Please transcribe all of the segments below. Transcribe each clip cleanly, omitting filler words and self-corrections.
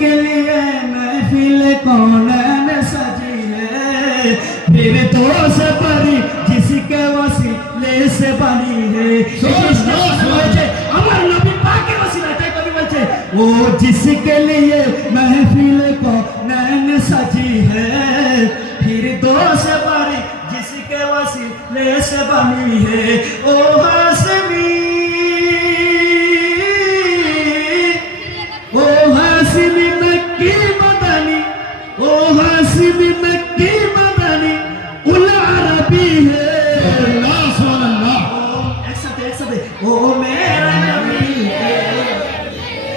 जिसके लिए महफिल कौनैन सजी है, फिर तो से बड़ी जिसके वसीले से बनी है। আমার নবী পাকের ওসিলায় কবি বলছে वो जिसके लिए महफिल कौनैन सजी है, फिर तो से बड़ी जिसके वसीले से बनी है। ओ हाशमी मक्की मदनी, ओ हाशिमी मक्की मदनी उल अरबी है। अल्लाह सुभान अल्लाह। एक साथ ओ मेरा नबी है,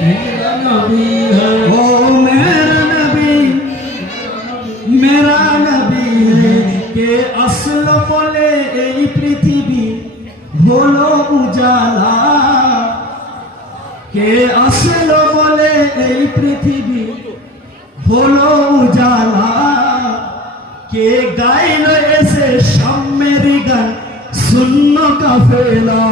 मेरा नबी है, ओ मेरा नबी, मेरा नबी है। के असल बोले এই পৃথিবী হলো উজালা, কে আসলো বলে এই পৃথিবী হলো উজালা, কে গাইল এসে সাম্যের গান শূন্য কাফেলা।